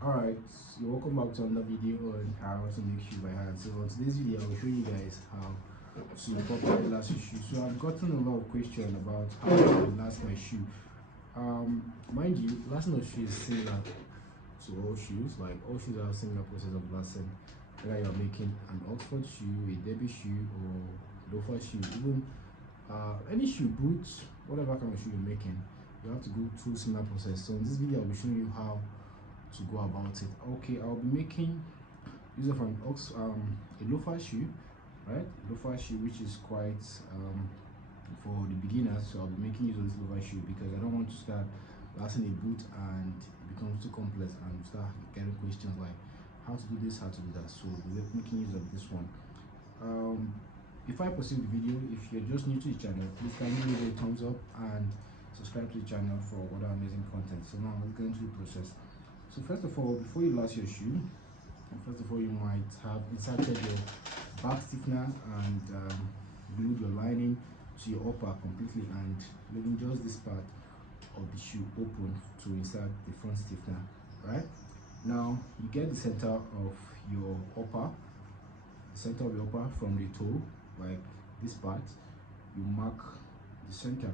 Alright, so welcome back to another video on how to make shoe by hand. So on today's video I will show you guys how to properly last your shoe. So I've gotten a lot of questions about how to last my shoe. Mind you, lasting a shoe is similar to all shoes. Like all shoes have a similar process of lasting. Whether you're making an Oxford shoe, a Derby shoe, or loafer shoe, even any shoe, boots, whatever kind of shoe you're making, you have to go through similar process. So in this video I'll be showing you how to go about it. Okay, I'll be making use of a loafer shoe, right? Loafer shoe, which is quite for the beginners. So I'll be making use of this loafer shoe because I don't want to start lasting a boot and it becomes too complex and start getting questions like how to do this, how to do that. So we're making use of this one. Before I proceed with the video, if you're just new to the channel, please kindly leave a thumbs up and subscribe to the channel for other amazing content. So now let's get into the process. So first of all, before you last your shoe, first of all you might have inserted your back stiffener and glued your lining to your upper completely and leaving just this part of the shoe open to insert the front stiffener. Right now you get the center of your upper, from the toe, like this part. You mark the center.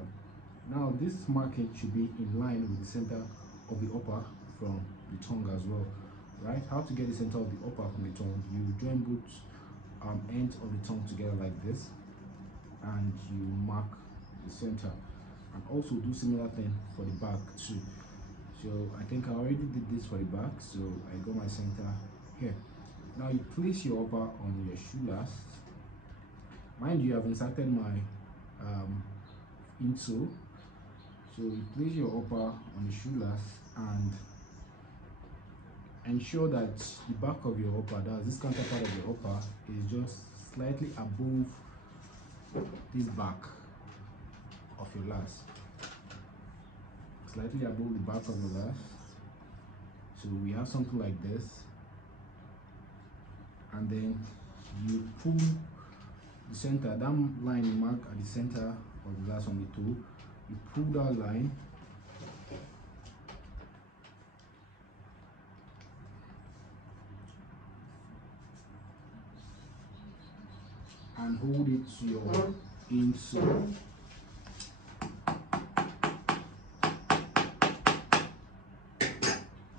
Now this marking should be in line with the center of the upper from the tongue as well. Right, how to get the center of the upper from the tongue: you join both ends of the tongue together like this and you mark the center, and also do similar thing for the back too. So I think I already did this for the back, so I got my center here. Now you place your upper on your shoe last. Mind you, I've inserted my insole. So you place your upper on the shoe last and ensure that the back of your upper, that's this counterpart of your upper, is just slightly above this back of your last. Slightly above the back of your last. So we have something like this. And then you pull the center, that line you mark at the center of the last on the toe, you pull that line and hold it to your insole.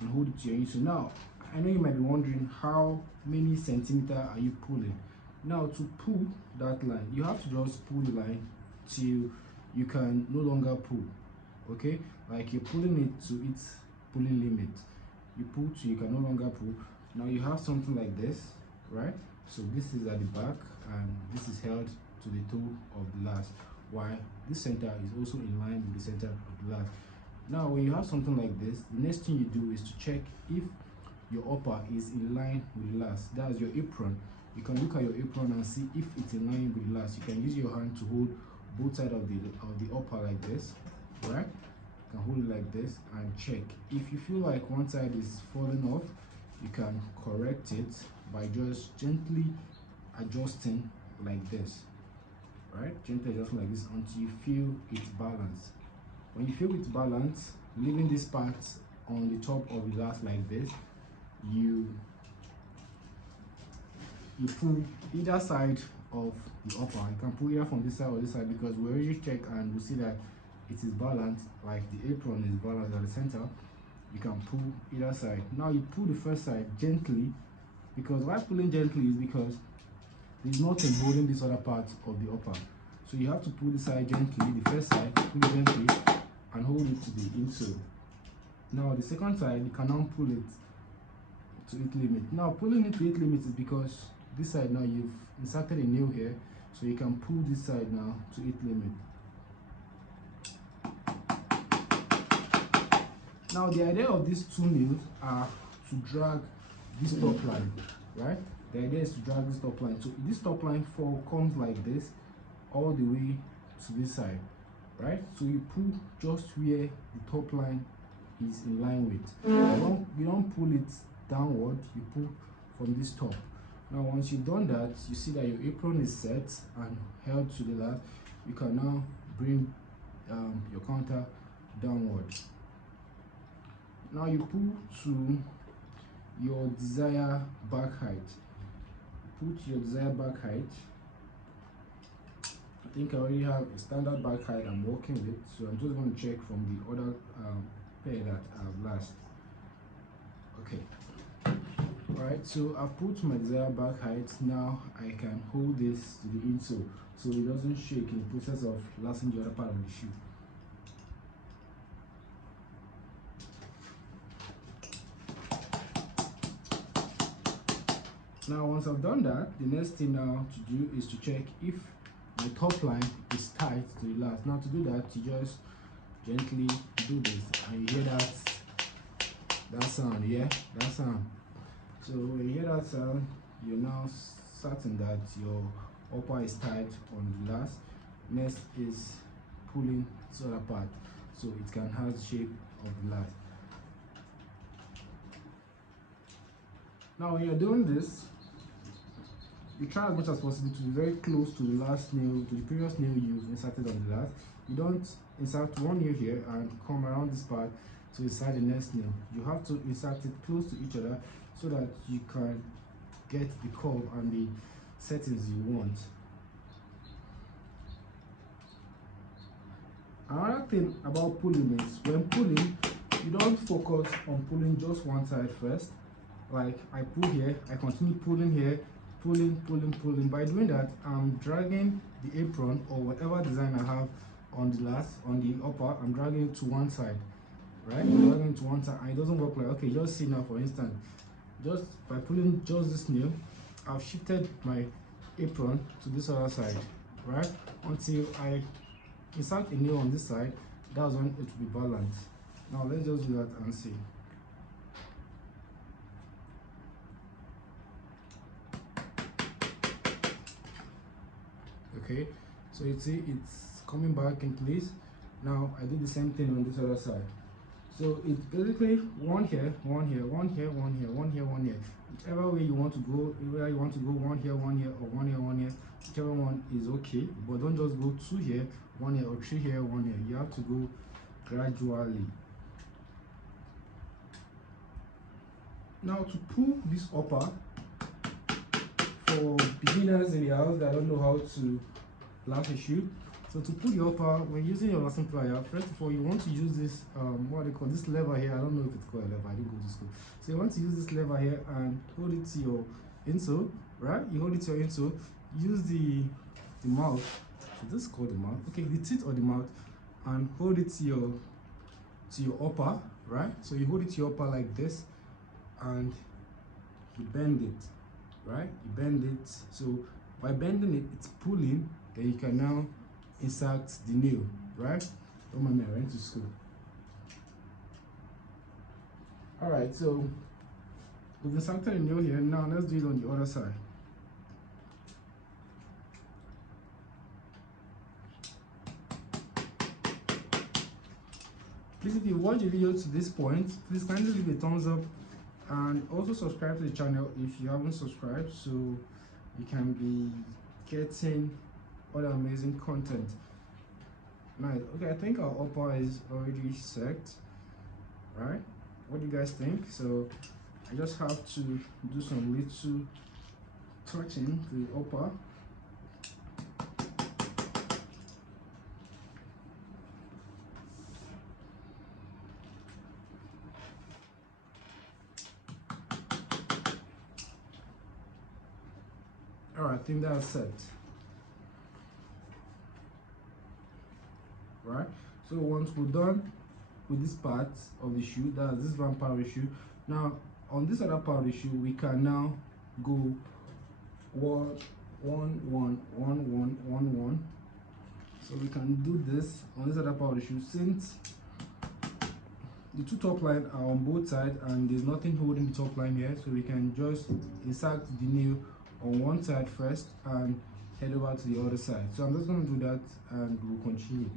And hold it to your insole. Now, I know you might be wondering how many centimeters are you pulling. Now, to pull that line, you have to just pull the line till you can no longer pull. Okay, like you're pulling it to its pulling limit. You pull till you can no longer pull. Now you have something like this, right? So this is at the back and this is held to the toe of the last, while this center is also in line with the center of the last. Now when you have something like this, the next thing you do is to check if your upper is in line with the last. That's your apron. You can look at your apron and see if it's in line with the last. You can use your hand to hold both sides of the upper like this, right? You can hold it like this and check. If you feel like one side is falling off, you can correct it by just gently adjusting like this, right? Gently adjusting like this until you feel it's balanced. When you feel it's balanced, leaving this part on the top of the last like this, you pull either side of the upper. You can pull either from this side or this side because we already check and we see that it is balanced, like the apron is balanced at the center. You can pull either side. Now you pull the first side gently, because why pulling gently is because there's nothing holding this other part of the upper. So you have to pull the side gently, the first side, pull it gently and hold it to the insole. Now the second side, you can now pull it to its limit. Now pulling it to its limit is because this side now you've inserted a nail here, so you can pull this side now to its limit. Now the idea of these two nails are to drag this top line, right? The idea is to drag this top line. So this top line comes like this all the way to this side, right? So you pull just where the top line is in line with. You don't pull it downward, you pull from this top. Now once you've done that, you see that your apron is set and held to the last. You can now bring your counter downward. Now you pull to your desired back height. Put your desired back height. I think I already have a standard back height I'm working with, so I'm just going to check from the other pair that I've last. Okay. Alright, so I've put my desired back height. Now I can hold this to the insole so it doesn't shake in the process of lasting the other part of the shoe. Now once I've done that, the next thing now to do is to check if my top line is tight to the last. Now to do that, you just gently do this and you hear that sound, yeah, that sound. So when you hear that sound, you're now certain that your upper is tight on the last. Next is pulling this other part so it can have the shape of the last. Now when you're doing this, you try as much as possible to be very close to the last nail, to the previous nail you've inserted on the last. You don't insert one nail here and come around this part to insert the next nail. You have to insert it close to each other so that you can get the curve and the settings you want. Another thing about pulling is when pulling, you don't focus on pulling just one side first. Like I pull here, I continue pulling here, pulling. By doing that, I'm dragging the apron or whatever design I have on the last, on the upper, I'm dragging it to one side, right? I'm dragging it to one side and it doesn't work. Like, okay, just see now, for instance, just by pulling just this nail, I've shifted my apron to this other side, right? Until I insert a nail on this side, that's when it will be balanced. Now let's just do that and see. Okay, so you see it's coming back in place. Now I do the same thing on this other side. So it's basically one here, one here, one here, one here, one here, one here. Whichever way you want to go, whether you want to go one here, or one here, one here, whichever one is okay. But don't just go two here, one here, or three here, one here. You have to go gradually. Now to pull this upper, for beginners in the house that don't know how to lash a shoe, so to pull the upper, when using your lashing plier, first of all you want to use this what they call this lever here. I don't know if it's called a lever, I didn't go to school. So you want to use this lever here and hold it to your insole, right? You hold it to your insole, use the mouth, so this is called the mouth, okay, the teeth or the mouth, and hold it to your upper, right? So you hold it to your upper like this and you bend it, right? You bend it. So by bending it, it's pulling. Then you can now insert the nail, right? Don't mind me, I went to school. All right, so we've inserted the nail here. Now let's do it on the other side. Please, if you watch the video to this point, please kindly leave a thumbs up and also subscribe to the channel if you haven't subscribed, so you can be getting other amazing content. Nice. Okay, I think our upper is already set, right? What do you guys think? So I just have to do some little touching to the upper. All right, I think that's set. Right, so once we're done with this part of the shoe, that's this one part of the shoe, now on this other part of the shoe we can now go one. So we can do this on this other part of the shoe. Since the two top line are on both sides and there's nothing holding the top line here, so we can just insert the nail on one side first and head over to the other side. So I'm just going to do that and we'll continue.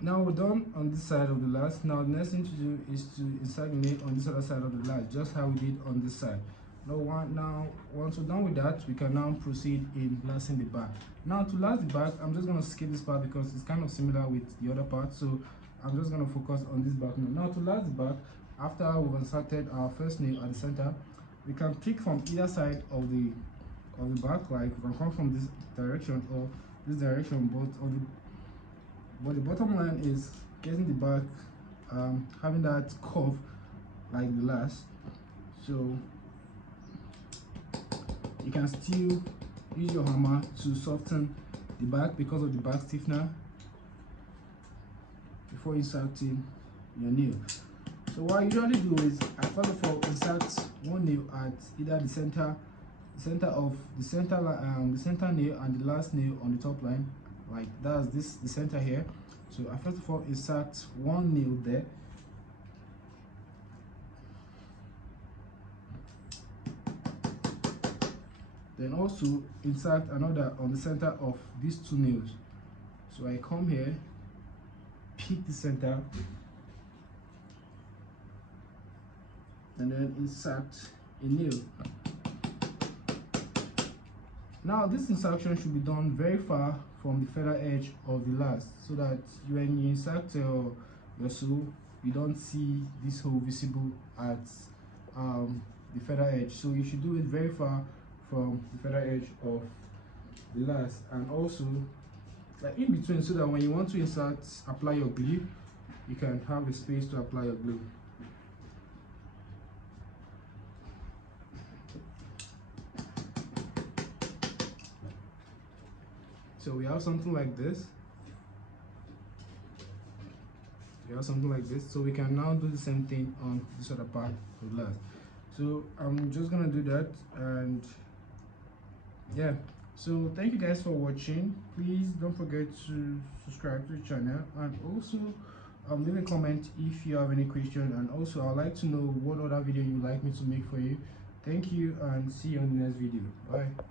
Now we're done on this side of the last. Now the next thing to do is to insert the nail on this other side of the last, just how we did on this side. Now once we're done with that, we can now proceed in lasting the back. Now to last the back, I'm just going to skip this part because it's kind of similar with the other part, so I'm just going to focus on this back now. Now to last the back, after we've inserted our first nail at the center, we can pick from either side of the back, like we can come from this direction or this direction, but the bottom line is getting the back having that curve like the last. So you can still use your hammer to soften the back because of the back stiffener before inserting your nail. So what I usually do is I first of all insert one nail at either the center nail and the last nail on the top line, like that's the center here. So I first of all insert one nail there, then also insert another on the center of these two nails. So I come here, pick the center, and then insert a nail. Now this insertion should be done very far from the feather edge of the last, so that when you insert your sew, you don't see this hole visible at the feather edge. So you should do it very far from the feather edge of the last, and also like in between, so that when you want to apply your glue, you can have a space to apply your glue. So we have something like this. So we can now do the same thing on this other part of the last. So I'm just gonna do that, and yeah. So thank you guys for watching. Please don't forget to subscribe to the channel, and also leave a comment if you have any question, and also I'd like to know what other video you'd like me to make for you. Thank you, and see you on the next video. Bye.